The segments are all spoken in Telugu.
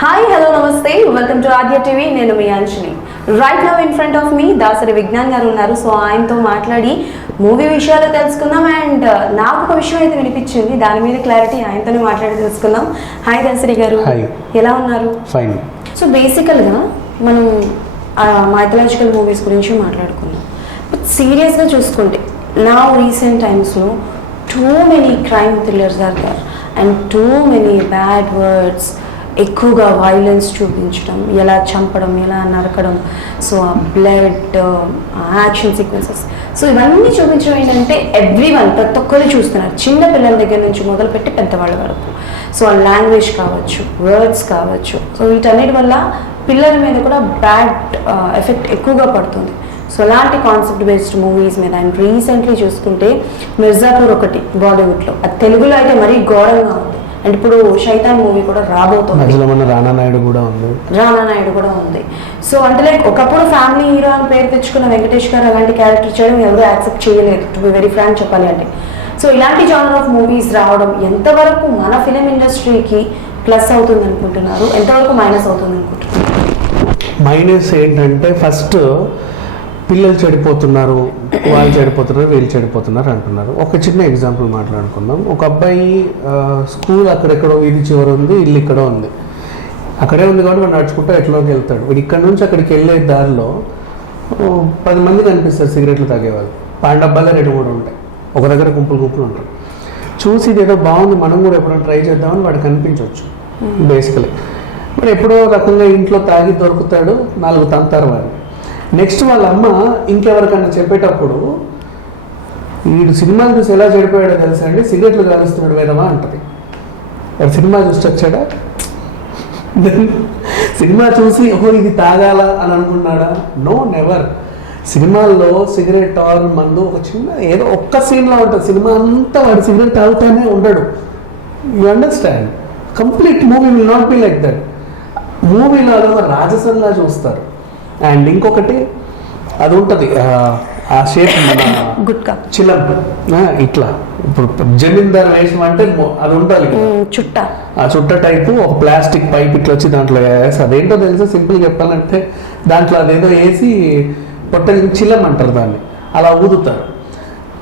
హాయ్ హలో నమస్తే వెల్కమ్ టు ఆద్య టీవీ. నేను మీ Anjani. Right now in front of మీ దాసరి విజ్ఞాన్ గారు ఉన్నారు. సో ఆయనతో మాట్లాడి మూవీ విషయాలు తెలుసుకుందాం. అండ్ నాకు ఒక విషయం అయితే వినిపించింది, దాని మీద క్లారిటీ ఆయనతోనే మాట్లాడి తెలుసుకుందాం. హాయ్ దాసరి గారు, ఎలా ఉన్నారు? ఫైన్. సో బేసికల్గా మనం మైథలాజికల్ మూవీస్ గురించి మాట్లాడుకున్నాం. బట్ సీరియస్గా చూసుకుంటే నా రీసెంట్ టైమ్స్లో too many crime thrillers are there and too many bad words, ఎక్కువగా వైలెన్స్ చూపించడం, ఎలా చంపడం, ఎలా నరకడం, సో ఆ బ్లడ్, యాక్షన్ సీక్వెన్సెస్, సో ఇవన్నీ చూపించడం ఏంటంటే ఎవ్రీవన్, ప్రతి ఒక్కరు చూస్తున్నారు, చిన్న పిల్లల దగ్గర నుంచి మొదలుపెట్టి పెద్దవాళ్ళ వరకు. సో ఆ లాంగ్వేజ్ కావచ్చు, వర్డ్స్ కావచ్చు, సో వీటన్నిటి వల్ల పిల్లల మీద కూడా బ్యాడ్ ఎఫెక్ట్ ఎక్కువగా పడుతుంది. సో అలాంటి కాన్సెప్ట్ బేస్డ్ మూవీస్ మీద అండ్ రీసెంట్లీ చూసుకుంటే మిర్జాపూర్ ఒకటి బాలీవుడ్లో, అది తెలుగులో అయితే మరీ ఘోరంగా ఉంది. అండ్ ఇప్పుడు శైతాన్ మూవీ కూడా రాబోతుంది, రానా నాయుడు కూడా ఉంది. సో అంటే లైక్ ఒకప్పుడు ఫ్యామిలీ హీరో అని పేరు తెచ్చుకున్న వెంకటేష్ గారు అలాంటి క్యారెక్టర్ చేయడం ఎవరు యాక్సెప్ట్ చేయలేదు, టు బి వెరీ ఫ్రాంక్ చెప్పాలి అంటే. సో ఇలాంటి జానర్ ఆఫ్ మూవీస్ రావడం ఎంతవరకు మన ఫిలిం ఇండస్ట్రీకి ప్లస్ అవుతుంది అనుకుంటున్నారు, ఎంతవరకు మైనస్ అవుతుంది అనుకుంటున్నారు? మైనస్ ఏంటంటే ఫస్ట్ పిల్లలు చెడిపోతున్నారు, వాళ్ళు చెడిపోతున్నారు, వీళ్ళు చెడిపోతున్నారు అంటున్నారు. ఒక చిన్న ఎగ్జాంపుల్ మాట్లాడుకుందాం. ఒక అబ్బాయి స్కూల్ అక్కడెక్కడో వీధి చివరి ఉంది, ఇల్లు ఇక్కడ ఉంది, అక్కడే ఉంది కాబట్టి వాడు నడుచుకుంటూ ఎట్లోకి వెళ్తాడు. వీడు ఇక్కడ నుంచి అక్కడికి వెళ్ళే దారిలో 10 మంది కనిపిస్తారు సిగరెట్లు తాగేవాళ్ళు. పాన్ డబ్బాలే 2-3 ఉంటాయి, ఒక దగ్గర గుంపులు ఉంటారు. చూసి ఇది ఏదో బాగుంది, మనం కూడా ఎప్పుడైనా ట్రై చేద్దామని వాడు కనిపించవచ్చు బేసికలీ. మరి ఎప్పుడో రకంగా ఇంట్లో తాగి దొరుకుతాడు, 4 తంతారు వాడిని. నెక్స్ట్ వాళ్ళ అమ్మ ఇంకెవరికన్నా చెప్పేటప్పుడు వీడు సినిమాలు చూసి ఎలా చెడిపోయాడో తెలుసా అండి, సిగరెట్లు కాలుస్తున్నాడు వేదమా అంటది. సినిమా చూసి వచ్చాడా? సినిమా చూసి ఓహో ఇది తాగాల అని అనుకున్నాడా? No, never. సినిమాల్లో సిగరెట్ ఆర్ మందు ఒక చిన్న ఏదో ఒక్క సీన్లో ఉంటుంది, సినిమా అంతా వాడు సిగరెట్ తాగుతానే ఉండడు. You understand? Complete movie will not be like that. మూవీలో అదొక రాజసంలా చూస్తారు. అండ్ ఇంకొకటి అది ఉంటుంది, ఆ షేప్ మన గుట్కా చిలం ఇట్లా, ఇప్పుడు జమీందార్ వేషం అంటే అది ఉండాలి, చుట్ట, ఆ చుట్ట టైపు ఒక ప్లాస్టిక్ పైప్ ఇట్లా వచ్చి దాంట్లో వేసి, అదేంటో తెలుసా సింపుల్ చెప్పాలంటే, దాంట్లో అదేదో వేసి పొట్ట చిలం అంటారు దాన్ని, అలా ఊదుతారు.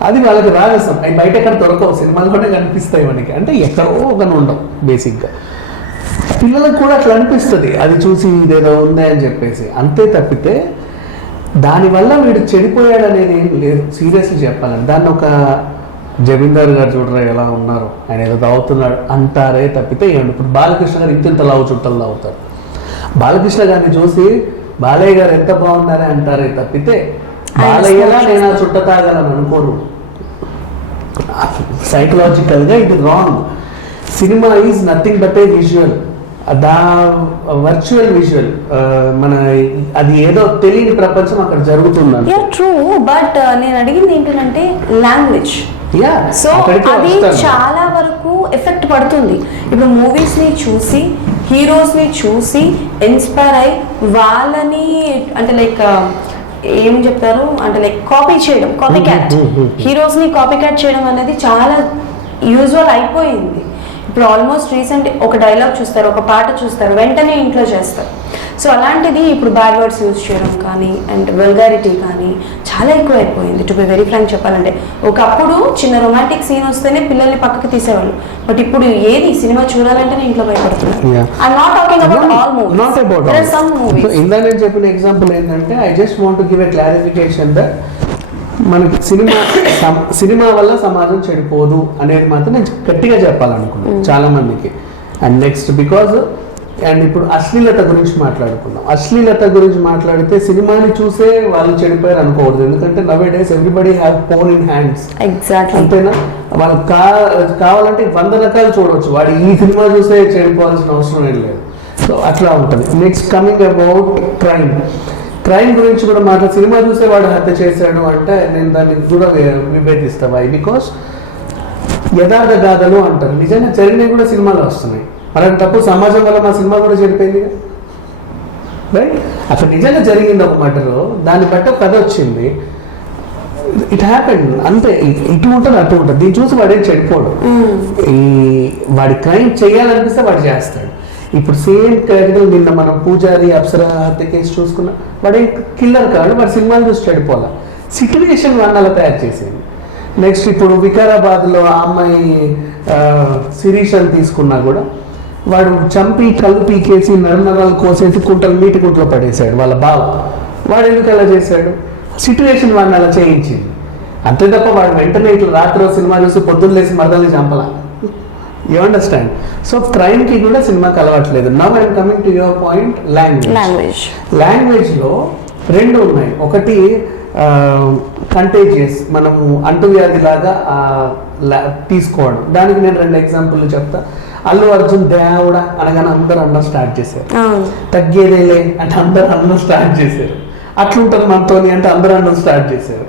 అది వాళ్ళకి రాగసం. అవి బయట ఎక్కడ దొరకవు, సినిమాల్లోనే కనిపిస్తాయి మనకి, అంటే ఎక్కడో ఒక ఉండవు బేసిక్గా. పిల్లలకు కూడా అట్లా అనిపిస్తుంది అది చూసి ఇదేదో ఉంది అని చెప్పేసి, అంతే తప్పితే దానివల్ల వీడు చెడిపోయాడు అనేది ఏం లేదు. సీరియస్లీ చెప్పాలని దాన్ని ఒక జమీందారు గారు చూడరా ఎలా ఉన్నారు, ఆయన ఏదో తాగుతున్నాడు అంటారే తప్పితే ఏమండి. ఇప్పుడు బాలకృష్ణ గారు ఇంత లావు చుట్టలు తాగుతారు, బాలకృష్ణ గారిని చూసి బాలయ్య గారు ఎంత బాగున్నారే అంటారే తప్పితే బాలయ్యలా నేను ఆ చుట్ట తాగాలని అనుకోను. సైకలాజికల్గా ఇది wrong. Cinema is nothing but A visual, virtual visual. మన అది ఏదో తెలియని ప్రపంచం అక్కడ జరుగుతుంది. ట్రూ, బట్ నేను అడిగింది ఏంటంటే లాంగ్వేజ్. సో అది చాలా వరకు ఎఫెక్ట్ పడుతుంది. ఇప్పుడు మూవీస్ ని చూసి, హీరోస్ ని చూసి ఇన్స్పైర్ అయ్యి వాళ్ళని అంటే లైక్ ఏం చెప్తారు అంటే లైక్ కాపీ చేయడం, కాపీ క్యాట్, హీరోస్ ని కాపీ క్యాట్ చేయడం అనేది చాలా యూజువల్ అయిపోయింది. ఇప్పుడు ఆల్మోస్ట్ రీసెంట్ ఒక డైలాగ్ చూస్తారు, ఒక పాట చూస్తారు, వెంటనే ఇంట్లో చేస్తారు. సో అలాంటిది ఇప్పుడు బ్యాడ్ వర్డ్స్ యూజ్ చేయడం కానీ అండ్ వల్గారిటీ కానీ చాలా ఎక్కువ అయిపోయింది, టు బి వెరీ ఫ్రాంక్ చెప్పాలంటే. ఒకప్పుడు చిన్న రొమాంటిక్ సీన్ వస్తేనే పిల్లల్ని పక్కకి తీసేవాళ్ళు, బట్ ఇప్పుడు ఏది సినిమా చూడాలంటేనే ఇంట్లో భయపడుతున్నారు. ఇందా నేను చెప్పిన ఎగ్జాంపుల్ ఏంటంటే, I just want to give a clarification that మనకి సినిమా వల్ల సమాజం చెడిపోదు అనేది మాత్రం నేను గట్టిగా చెప్పాలనుకున్నాను చాలా మందికి. అండ్ నెక్స్ట్ బికాజ్ అండ్ ఇప్పుడు అశ్లీలత గురించి మాట్లాడుకున్నాం. అశ్లీలత గురించి మాట్లాడితే సినిమాని చూసే వాళ్ళు చెడిపోయారు అనుకోవద్దు, ఎందుకంటే now days everybody have phone in hands. Exactly. అంతేనా? వాళ్ళు కావాలంటే 100 రకాలు చూడవచ్చు, వాడు ఈ సినిమా చూసే చెడిపోవాల్సిన అవసరం ఏం లేదు. సో అట్లా ఉంటుంది. నెక్స్ట్ కమింగ్ అబౌట్ క్రైమ్ గురించి కూడా మాట్లాడు. సినిమా చూసే వాడు హత్య చేశాడు అంటే నేను దాన్ని కూడా విభేదిస్తా. వై? బికాస్ యథార్థ గాథలు అంటారు, నిజంగా జరిగినవి కూడా సినిమాలు వస్తున్నాయి. అలాంటప్పుడు సమాజం వల్ల మా సినిమా కూడా చెడిపోయింది రైట్. అక్కడ నిజంగా జరిగింది ఒక మర్డర్, దాన్ని బట్టి ఒక కథ వచ్చింది, ఇట్ హ్యాపెండ్ అంతే. ఇటు ఉంటుంది అటు ఉంటుంది, దీన్ని చూసి వాడేం చెడిపోడు. ఈ వాడి క్రైమ్ చేయాలనిపిస్తే వాడు చేస్తాడు. ఇప్పుడు సేమ్ కేటగిరీ నిన్న మనం పూజారి అప్సరా హత్య కేసు చూసుకున్నా, వాడు ఏం కిల్లర్ కాదు, వాడు సినిమాలు చూసి చెడిపోలే, సిట్యువేషన్ వాడిని అలా తయారు చేసింది. నెక్స్ట్ ఇప్పుడు వికారాబాద్లో ఆ అమ్మాయి శిరీష్ తీసుకున్నా కూడా వాడు చంపి కళ్ళు పీకేసి నరనరాలు కోసేసి నీటి కుంటలో పడేశాడు వాళ్ళ బావ. వాడు ఎందుకు అలా చేశాడు? సిట్యువేషన్ వాడిని అలా చేయించింది అంతే తప్ప వాడు వెంటనే ఇట్లా రాత్రి సినిమా చూసి పొద్దున్న లేసి మరదల్ని చంపలా. You understand? సో క్రైమ్కి కూడా సినిమాకి అలవాట్లేదు. Now I'm coming to your point, లాంగ్వేజ్లో రెండు ఉన్నాయి. ఒకటి కంటేజియస్, మనము అంటువ్యాధి లాగా తీసుకోవడం. దానికి నేను 2 ఎగ్జాంపుల్ చెప్తా. అల్లు అర్జున్ దేవుడా అనగానే అందరూ అన్నం స్టార్ట్ చేశారు, తగ్గేదేలే అంటే అందరూ అన్నం స్టార్ట్ చేశారు, అట్లుంటుంది మనతోని అంటే అందరూ అన్నం స్టార్ట్ చేశారు.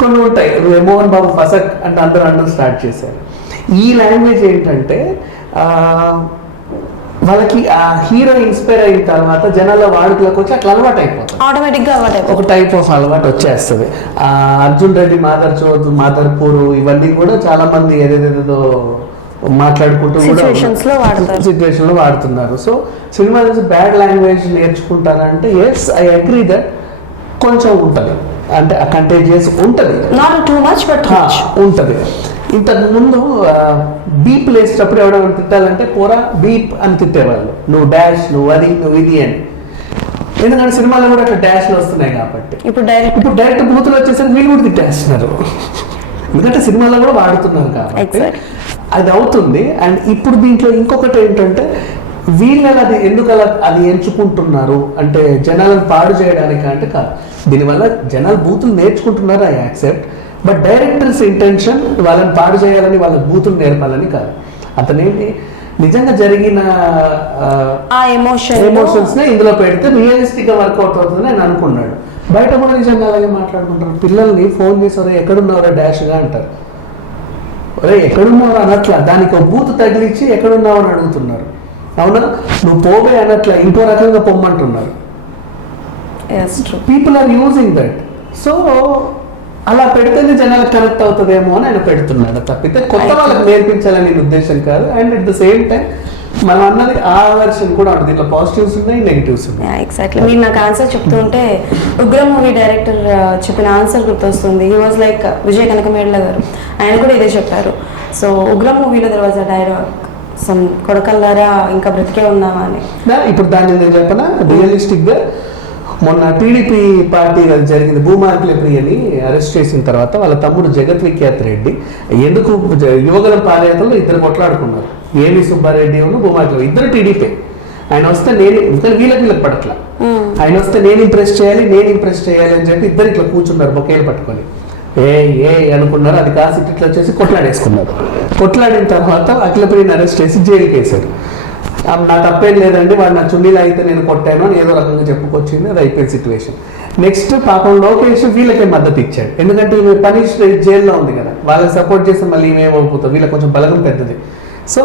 కొన్ని ఉంటాయి, మోహన్ బాబు ఫసక్ అంటే అందరూ అన్నం స్టార్ట్ చేశారు. ఈ లాంగ్వేజ్ ఏంటంటే వాళ్ళకి ఆ హీరో ఇన్స్పైర్ అయిన తర్వాత జనాల వాడుకలకు వచ్చి అట్లా అలవాటు అయిపోతుంది, ఆటోమేటిక్గా ఒక టైప్ ఆఫ్ అలవాటు వచ్చేస్తుంది. అర్జున్ రెడ్డి, మాదర్ చౌద్, మాదర్పూర్ ఇవన్నీ కూడా చాలా మంది ఏదేదో మాట్లాడుకుంటూ సిచ్యువేషన్ లో వాడుతున్నారు. సో సినిమా బ్యాడ్ లాంగ్వేజ్ నేర్చుకుంటారా అంటే ఎస్, ఐ అగ్రీ దట్ కొంచెం ఉంటుంది, అంటే కంటేజియస్ ఉంటుంది, నాట్ టూ మచ్ బట్ ఉంటుంది. ఇంతకు ముందు బీప్ లేసేటప్పుడు ఎవడైనా తిట్టాలంటే పోరా బీప్ అని తిట్టేవాళ్ళు, నువ్వు డాష్, నువ్వు అది, నువ్వు ఇది అని. ఎందుకంటే సినిమాలో కూడా అట్లా డాష్లు వస్తున్నాయి కాబట్టి. ఇప్పుడు డైరెక్ట్ బూతులు వచ్చేసరికి వీళ్ళు కూడా తిట్టేస్తున్నారు, ఎందుకంటే సినిమాలో కూడా వాడుతున్నారు కాబట్టి అది అవుతుంది. అండ్ ఇప్పుడు దీంట్లో ఇంకొకటి ఏంటంటే వీళ్ళు అది ఎందుకు అలా అది ఎంచుకుంటున్నారు అంటే జనాలను పాడు చేయడానికి అంటే కాదు, దీనివల్ల జనాలు బూతులు నేర్చుకుంటున్నారు, I accept. But directors intention వాళ్ళని పాడు చేయాలని, వాళ్ళ బూతులు నేర్పాలని కాదు. అతనేంటి నిజంగా జరిగిన ఎమోషన్స్ నే ఇందులో పెడితే రియలిస్టిక్ గా వర్కౌట్ అవుతుంది అని అనుకున్నాడు. బయట కూడా నిజంగా అలాగే మాట్లాడుకుంటారు. పిల్లల్ని ఫోన్ చేసి ఎక్కడున్నారా డాష్ గా అంటారు, ఒరే ఎక్కడున్నావు అనట్లా, దానికి ఒక బూత్ తగిలిచ్చి ఎక్కడున్నావు అని అడుగుతున్నారు. అవునా, నువ్వు పోవే అనట్లా, ఇంకో రకంగా పొమ్మంటున్నారు. People are using that. So అలా పెడితేనే జనాలకు కనెక్ట్ అవుతుందేమో అని ఆయన పెడుతున్నాడు, తప్పితే కొత్త వాళ్ళకి నేర్పించాలని ఉద్దేశం కాదు. And at the same time మనం అన్నది ఆ వెర్షన్ కూడా ఉంటుంది, దీంట్లో పాజిటివ్స్ ఉన్నాయి, నెగిటివ్స్ ఉన్నాయి. ఎగ్జాక్ట్లీ. మీరు నాకు ఆన్సర్ చెప్తుంటే ఉగ్రం మూవీ డైరెక్టర్ చెప్పిన ఆన్సర్ గుర్తొస్తుంది. He was like Vijay Kanakamedala గారు, ఆయన కూడా ఇదే చెప్పారు. సో ఉగ్రం మూవీలో there was a dialogue, some కొడకల్లారా ఇంకా బ్రతికే ఉన్నావా అని. ఇప్పుడు దాన్ని నేను చెప్పనా, రియలిస్టిక్ గా మొన్న టీడీపీ పార్టీ జరిగింది, భూమార్కుల ప్రియని అరెస్ట్ చేసిన తర్వాత వాళ్ళ తమ్ముడు జగత్ విఖ్యాత్ రెడ్డి ఎందుకు యువగలం పాదయాత్రలో ఇద్దరు కొట్లాడుకున్నారు, ఏవి సుబ్బారెడ్డి భూమార్కులు ఇద్దరు టీడీపీ. ఆయన వస్తే వీళ్ళకి పడట్లా, ఆయన వస్తే నేను ఇంప్రెస్ చేయాలి అని చెప్పి ఇద్దరు ఇట్లా కూర్చున్నారు బొకేలు పట్టుకొని, ఏ అనుకున్నారు. అది కాసి ఇట్లా వచ్చేసి కొట్లాడేసుకున్నారు. కొట్లాడిన తర్వాత అఖిలప్రియని అరెస్ట్ చేసి జైలుకి వేశారు. నా తప్పేం లేదండి, వాడు నా చున్నీలు అయితే నేను కొట్టాను అని ఏదో రకంగా చెప్పుకొచ్చింది, అది అయిపోయిన సిచ్యువేషన్. నెక్స్ట్ పాపం లోకేష్ వీళ్ళకే మద్దతు ఇచ్చాడు, ఎందుకంటే ఈమె పనిష్ జైల్లో ఉంది కదా, వాళ్ళకి సపోర్ట్ చేస్తే మళ్ళీ ఈమె ఏమైపోతుంది, వీళ్ళకి కొంచెం బలగం పెద్దది. సో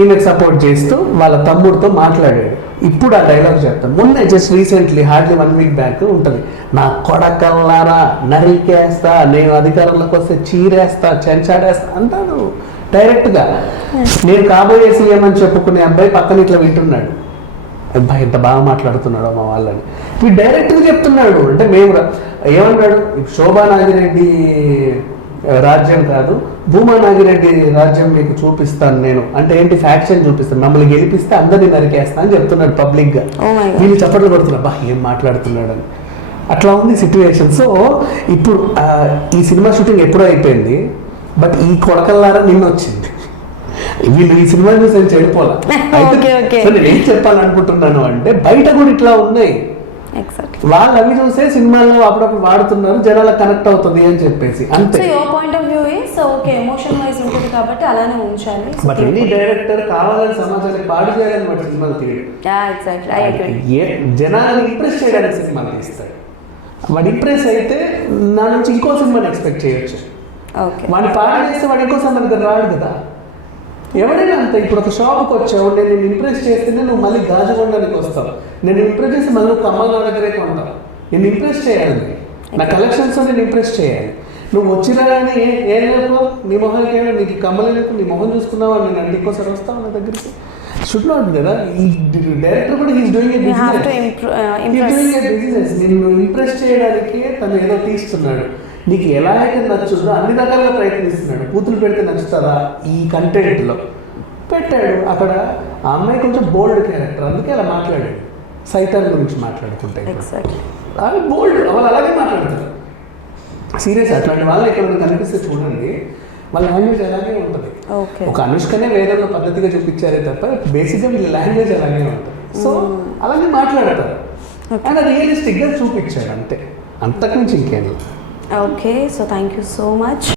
ఈమెకు సపోర్ట్ చేస్తూ వాళ్ళ తమ్ముడితో మాట్లాడాడు. ఇప్పుడు ఆ డైలాగ్ చెప్తాను. మొన్నే just recently hardly 1 week back ఉంటుంది, నా కొడకల్లారా నరికేస్తా, నేను అధికారంలోకి వస్తే చీరేస్తా, చెంచాడేస్తా అంటాడు డైరెక్ట్గా. నేను కాబోయే సీఎం అని చెప్పుకునే అబ్బాయి పక్కన ఇట్లా వింటున్నాడు, అబ్బాయి ఎంత బాగా మాట్లాడుతున్నాడో మా వాళ్ళని, వీడు డైరెక్ట్గా చెప్తున్నాడు. అంటే మేము ఏమన్నాడు, శోభా నాగిరెడ్డి రాజ్యం కాదు, భూమా నాగిరెడ్డి రాజ్యం మీకు చూపిస్తాను నేను, అంటే ఏంటి ఫ్యాక్షన్ చూపిస్తాను, మమ్మల్ని గెలిపిస్తే అందరినీ నరికేస్తా అని చెప్తున్నాడు పబ్లిక్ గా. వీళ్ళు చప్పట్లు కొడుతున్నారు, బా ఏం మాట్లాడుతున్నాడు అని. అట్లా ఉంది సిచ్యువేషన్. సో ఇప్పుడు ఈ సినిమా షూటింగ్ ఎప్పుడో అయిపోయింది, బట్ ఈ కొడకల్లారా నిన్న వచ్చింది. వీళ్ళు ఈ సినిమా చూసి చెడిపోలా. నేను ఏం చెప్పాలనుకుంటున్నాను అంటే బయట కూడా ఇట్లా ఉన్నాయి, వాళ్ళు అవి చూసే సినిమాల్లో అప్పుడప్పుడు వాడుతున్నారు, జనాలకు కనెక్ట్ అవుతుంది అని చెప్పేసి అంతే. బట్ ఎనీ డైరెక్టర్ కావాలని సమాజానికి పాడు చేయాలని వాటి సినిమాలు తీయడం, జనాలను ఇంప్రెస్ చేయడానికి సినిమాలు తీస్తాడు. వాడు ఇంప్రెస్ అయితే నా నుంచి ఇంకో సినిమాని ఎక్స్పెక్ట్ చేయొచ్చు. వాడిని పాడు చేస్తే వాడు ఇంకో సినిమా దగ్గర రాడు కదా. ఎవరైనా అంత, ఇప్పుడు ఒక షాప్కి వచ్చావు, నేను ఇంప్రెస్ చేస్తేనే నువ్వు మళ్ళీ గాజుగొండానికి వస్తావు, నేను ఇంప్రెస్ చేసి మళ్ళీ కమ్మల దగ్గరే కొంటావు. నేను ఇంప్రెస్ చేయాలి, నా కలెక్షన్స్ నేను ఇంప్రెస్ చేయాలి. నువ్వు వచ్చినా కానీ ఏం లేకు నీ మొహానికి, నీకు కమ్మలు లేకు, నీ మొహం చూసుకున్నావు అని నేను ఇంకోసారి వస్తావు నా దగ్గరికి. షుడ్ నాట్ కదా. ఈ డైరెక్టర్ కూడా he's doing a you have to business. నిన్ను ఇంప్రెస్ చేయడానికి తను ఏదో తీస్తున్నాడు. నీకు ఎలా అయితే నచ్చుందో అన్ని రకాలుగా ప్రయత్నిస్తున్నాడు. కూతురు పెడితే నచ్చుతుందా ఈ కంటెంట్లో పెట్టాడు. అక్కడ ఆ అమ్మాయి కొంచెం బోల్డ్ క్యారెక్టర్, అందుకే అలా మాట్లాడాడు. సైతాన్ గురించి మాట్లాడుకుంటే అది బోల్డ్, వాళ్ళు అలాగే మాట్లాడతారు. సీరియస్ అట్లాంటి వాళ్ళు ఇక్కడ కనిపిస్తే చూడండి, వాళ్ళ లాంగ్వేజ్ అలాగే ఉంటుంది. ఒక అనుష్కనే వేదంలో పద్ధతిగా చూపించారే తప్ప బేసిక్గా వీళ్ళ లాంగ్వేజ్ అలాగే ఉంటుంది. సో అలాగే మాట్లాడతారు. అండ్ రియలిస్టిక్గా చూపించాడు అంతే, అంతకుమించి ఇంకేం. Okay, so thank you so much.